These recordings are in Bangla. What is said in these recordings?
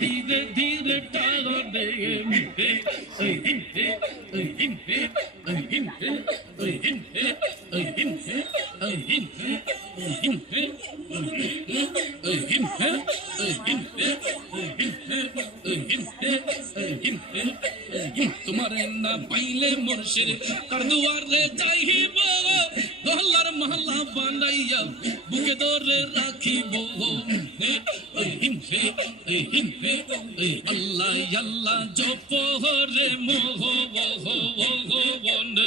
ধীরে ধীরে টানে তোমার না পাইলে মোর্শিদ করদুয়ারে যাইব জড়াইয়া বুকে ধরে রাখিব। আল্লাহ আল্লাহ জপ রে মোহ ভগবন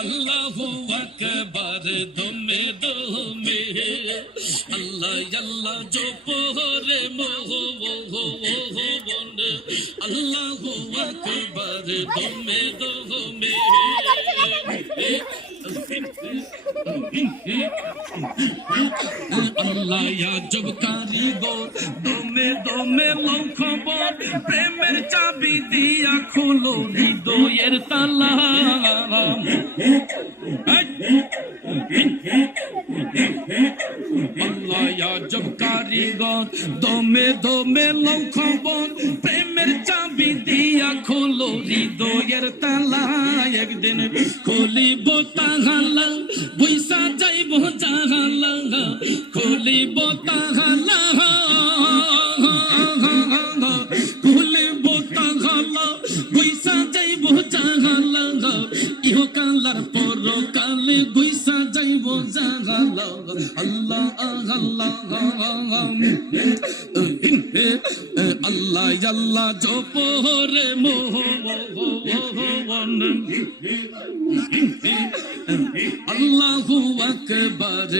আল্লাহ আকবার, দমে দমে। আল্লাহ আল্লাহ জপ রে মোহ ভগবন আল্লাহ আকবার, দমে দমে। আল্লাহ জব কারিগর দমে দমে লৌ খবর প্রেমের চাবি দিয়া খোলো হৃদয়ের তালা আল্লাহ জব কারিগর দমে দমে লৌ প্রেমের চাবি দিয়া খোলো হৃদয়ের তালা একদিন খুলিব তাহালা বৈশা যাইব জাহালা খুলিব তাহালা খুলিব তাহালা বৈশা যাইব জাহালা ইহো কালার পর কালে জাহালা আল্লাহ আল্লাহ আল্লাহ আল্লাহ জপ রে মোহ আল্লাহু আকবার